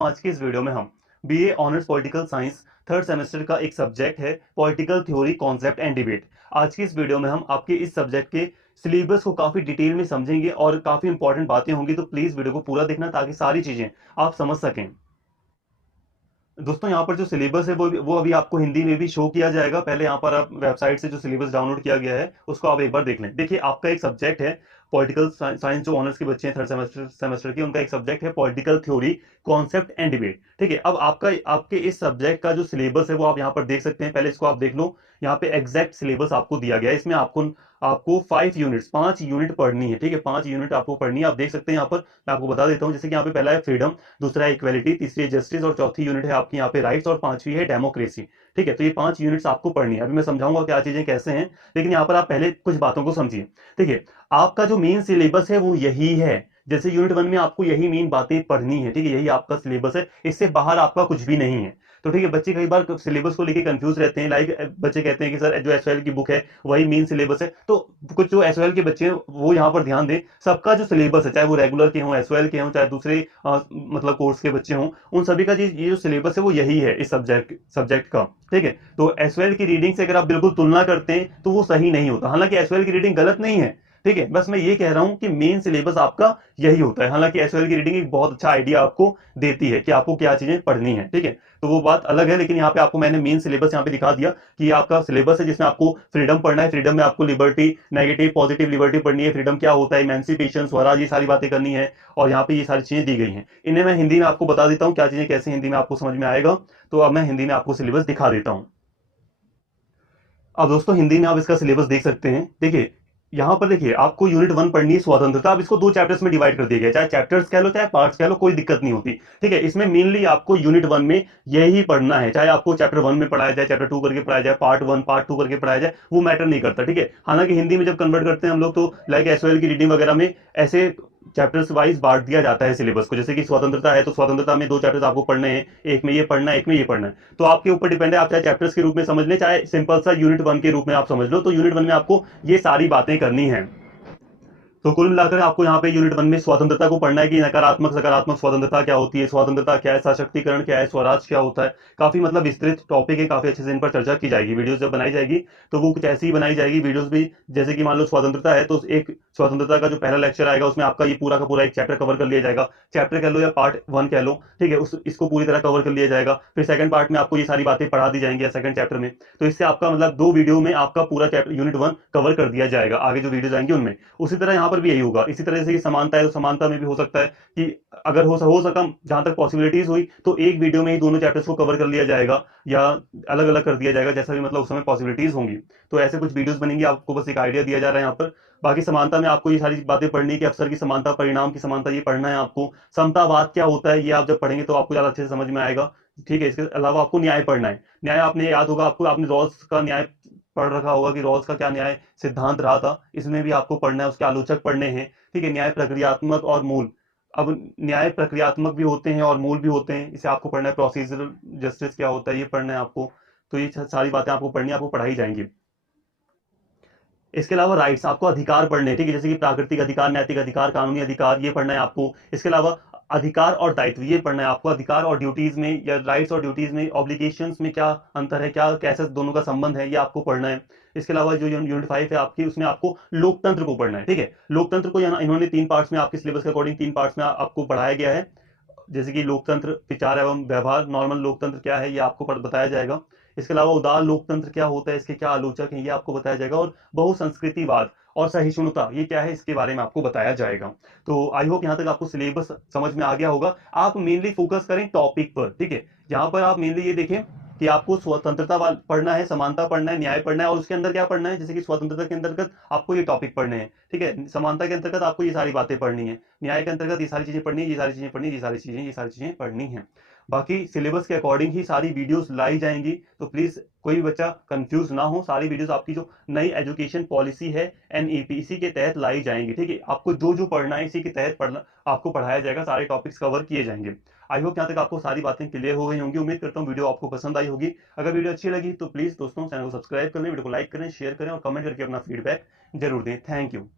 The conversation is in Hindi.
आज की इस वीडियो में हम BA honours political science third semester का एक सब्जेक्ट है political theory concept and debate. आज की इस वीडियो में हम आपके इस सब्जेक्ट के सिलेबस को काफी डिटेल में समझेंगे और काफी इंपॉर्टेंट बातें होंगी, तो प्लीज वीडियो को पूरा देखना ताकि सारी चीजें आप समझ सकें। दोस्तों यहाँ पर जो सिलेबस है वो अभी आपको हिंदी में भी शो किया जाएगा। पहले यहाँ पर आप वेबसाइट से जो सिलेबस डाउनलोड किया गया है उसको आप एक बार देख लें। देखिए, आपका एक सब्जेक्ट है पॉलिटिकल साइंस, जो ऑनर्स के बच्चे हैं थर्ड सेमेस्टर के, उनका एक सब्जेक्ट है political theory concept and debate. ठीक है, अब आपके इस सब्जेक्ट का जो सिलेबस है वो आप यहाँ पर देख सकते हैं। पहले इसको आप देख लो, यहाँ पे एग्जैक्ट सिलेबस आपको दिया गया है। इसमें आपको आपको 5 यूनिट्स 5 यूनिट पढ़नी है। ठीक है, 5 यूनिट आपको पढ़नी है। आप देख सकते हैं यहाँ पर, मैं आपको बता देता हूँ। जैसे कि यहाँ पे पहला है फ्रीडम, दूसरा है इक्वेलिटी, तीसरी है जस्टिस और चौथी यूनिट है आपकी यहाँ पे राइट्स और पांचवी है डेमोक्रेसी। ठीक है, तो ये 5 यूनिट्स आपको पढ़नी है। अभी मैं समझाऊंगा क्या चीजें कैसे हैं, लेकिन यहाँ पर आप पहले कुछ बातों को समझिए। देखिए, आपका जो मेन सिलेबस है वो यही है। जैसे यूनिट 1 में आपको यही मेन बातें पढ़नी है। ठीक है, यही आपका सिलेबस है, इससे बाहर आपका कुछ भी नहीं है। तो ठीक है, बच्चे कई बार सिलेबस को लेके कंफ्यूज रहते हैं। लाइक बच्चे कहते हैं कि सर जो एसओएल की बुक है वही मेन सिलेबस है। तो कुछ जो एसओएल के बच्चे हैं वो यहाँ पर ध्यान दें, सबका जो सिलेबस है, चाहे वो रेगुलर के हों, एसओएल के हों, चाहे दूसरे मतलब कोर्स के बच्चे हों, उन सभी का ये जो सिलेबस है वो यही है इस सब्जेक्ट का। ठीक है, तो एसओएल की रीडिंग से अगर आप बिल्कुल तुलना करते हैं तो वो सही नहीं होता। हालांकि एसओएल की रीडिंग गलत नहीं है, ठीक है, बस मैं ये कह रहा हूं कि मेन सिलेबस आपका यही होता है। हालांकि एसओएल की रीडिंग एक बहुत अच्छा आइडिया आपको देती है कि आपको क्या चीजें पढ़नी है। ठीक है, तो वो बात अलग है, लेकिन यहाँ पे आपको मैंने मेन सिलेबस यहाँ पे दिखा दिया कि आपका सिलेबस है जिसमें आपको फ्रीडम पढ़ना है। फ्रीडम में आपको लिबर्टी, नेगेटिव पॉजिटिव लिबर्टी पढ़नी है। फ्रीडम क्या होता है, इमेंसिपेशन, स्वराज, ये सारी बातें करनी है। और यहाँ पे ये सारी चीजें दी गई हैं। इन्हें मैं हिंदी में आपको बता देता हूँ क्या चीजें कैसे हिंदी में आपको समझ में आएगा। तो अब मैं हिंदी में आपको सिलेबस दिखा देता हूँ। अब दोस्तों हिंदी में आप इसका सिलेबस देख सकते हैं। देखिए, यहां पर देखिए, आपको यूनिट 1 पढ़नी है स्वतंत्रता। अब इसको 2 चैप्टर्स में डिवाइड कर दिया गया, चाहे चैप्टर्स कह लो चाहे पार्ट्स कह लो, कोई दिक्कत नहीं होती। ठीक है, इसमें मेनली आपको यूनिट 1 में यही पढ़ना है। चाहे आपको चैप्टर 1 में पढ़ाया जाए, चैप्टर 2 करके पढ़ाया जाए, पार्ट 1 पार्ट 2 करके पढ़ाया जाए, वो मैटर नहीं करता। ठीक है, हालांकि हिंदी में जब कन्वर्ट करते हैं हम लोग तो लाइक एसओएल की रीडिंग वगैरह में ऐसे चैप्टर्स वाइज बांट दिया जाता है सिलेबस को। जैसे कि स्वतंत्रता है तो स्वतंत्रता में 2 चैप्टर्स आपको पढ़ने हैं, एक में ये पढ़ना है, एक में ये पढ़ना है। तो आपके ऊपर डिपेंड है, आप चाहे चैप्टर्स के रूप में समझ लें, चाहे सिंपल सा यूनिट 1 के रूप में आप समझ लो। तो यूनिट 1 में आपको ये सारी बातें करनी है। तो कुल मिलाकर आपको यहाँ पे यूनिट 1 में स्वतंत्रता को पढ़ना है कि नकारात्मक सकारात्मक स्वतंत्रता क्या होती है, स्वतंत्रता क्या है, सशक्तिकरण क्या है, स्वराज क्या होता है। काफी मतलब विस्तृत टॉपिक है, काफी अच्छे से इन पर चर्चा की जाएगी। वीडियोस जब बनाई जाएगी तो वो कुछ ऐसी ही बनाई जाएगी वीडियोस भी। जैसे कि मान लो स्वतंत्रता है तो एक स्वतंत्रता का जो पहला लेक्चर आएगा उसमें आपका ये पूरा का पूरा एक चैप्टर कवर कर लिया जाएगा। चैप्टर कह लो या पार्ट 1 कह लो, ठीक है, इसको पूरी तरह कवर कर लिया जाएगा। फिर सेकंड पार्ट में आपको ये सारी बातें पढ़ा दी जाएंगी सेकंड चैप्टर में। तो इससे आपका मतलब 2 वीडियो में आपका पूरा चैप्टर यूनिट 1 कवर कर दिया जाएगा। आगे जो वीडियोज आएंगे उनमें उसी तरह यहाँ पर भी यही होगा। इसी तरह से समानता है तो समानता में भी हो सकता है कि अगर हो सका, जहां तक पॉसिबिलिटीज हुई तो एक वीडियो में ही दोनों चैप्टर्स को कवर कर लिया जाएगा या अलग अलग कर दिया जाएगा, जैसा भी मतलब उस समय पॉसिबिलिटीज होंगी। तो ऐसे कुछ वीडियोस बनेंगी, आपको बस एक आइडिया दिया जा रहा है यहाँ पर। बाकी समानता में आपको ये सारी बातें पढ़नी है कि अफसर की समानता, परिणाम की समानता, ये पढ़ना है आपको। समतावाद क्या होता है ये आप जब पढ़ेंगे तो आपको ज्यादा अच्छे से समझ में आएगा। ठीक है, इसके अलावा आपको न्याय पढ़ना है। न्याय आपने याद होगा, आपको आपने रॉल्स का न्याय पढ़ रखा होगा कि रॉल्स का क्या न्याय सिद्धांत रहा था, इसमें भी आपको पढ़ना है। उसके आलोचक पढ़ने हैं। ठीक है, न्याय प्रक्रियात्मक और मूल। अब न्याय प्रक्रियात्मक भी होते हैं और मूल भी होते हैं, इसे आपको पढ़ना है। प्रोसीजरल जस्टिस क्या होता है ये पढ़ना है आपको। तो ये सारी बातें आपको पढ़नी, आपको पढ़ाई जाएंगी। इसके अलावा राइट्स, आपको अधिकार पढ़ने, ठीक है, जैसे कि प्राकृतिक अधिकार, नैतिक अधिकार, कानूनी अधिकार, ये पढ़ना है आपको। इसके अलावा अधिकार और दायित्व, ये पढ़ना है आपको। अधिकार और ड्यूटीज में या राइट्स और ड्यूटीज में, ऑब्लिगेशंस में क्या अंतर है, क्या कैसे दोनों का संबंध है, ये आपको पढ़ना है। इसके अलावा जो यूनिट 5 है आपकी, उसमें आपको लोकतंत्र को पढ़ना है। ठीक है, लोकतंत्र को यहाँ इन्होंने 3 पार्ट्स में आपके सिलेबस के अकॉर्डिंग 3 पार्ट्स में आपको पढ़ाया गया है। जैसे कि लोकतंत्र, विचार एवं व्यवहार, नॉर्मल लोकतंत्र क्या है ये आपको बताया जाएगा। इसके अलावा उदार लोकतंत्र क्या होता है, इसके क्या आलोचक हैं, ये आपको बताया जाएगा। और बहुसंस्कृतिवाद और सहिष्णुता ये क्या है, इसके बारे में आपको बताया जाएगा। तो आई होप यहाँ तक आपको सिलेबस समझ में आ गया होगा। आप मेनली फोकस करें टॉपिक पर। ठीक है, यहाँ पर आप मेनली ये देखें कि आपको स्वतंत्रता पढ़ना है, समानता पढ़ना है, न्याय पढ़ना है, और उसके अंदर क्या पढ़ना है, जैसे कि स्वतंत्रता के अंतर्गत आपको ये टॉपिक पढ़ने हैं। ठीक है, समानता के अंतर्गत आपको ये सारी बातें पढ़नी है, न्याय के अंतर्गत ये सारी चीजें पढ़नी है, ये सारी चीजें पढ़नी है, ये सारी चीजें पढ़नी है। बाकी सिलेबस के अकॉर्डिंग ही सारी वीडियोस लाई जाएंगी। तो प्लीज कोई भी बच्चा कंफ्यूज ना हो। सारी वीडियोस आपकी जो नई एजुकेशन पॉलिसी है एनईपी, इसी के तहत लाई जाएंगी। ठीक है, आपको जो जो पढ़ना है इसी के तहत पढ़ना, आपको पढ़ाया जाएगा, सारे टॉपिक्स कवर किए जाएंगे। आई होप यहाँ तक आपको सारी बातें क्लियर हो गई होंगी। उम्मीद करता हूँ वीडियो आपको पसंद आई होगी। अगर वीडियो अच्छी लगी तो प्लीज दोस्तों चैनल को सब्सक्राइब करें, वीडियो को लाइक करें, शेयर करें और कमेंट करके अपना फीडबैक जरूर दें। Thank you.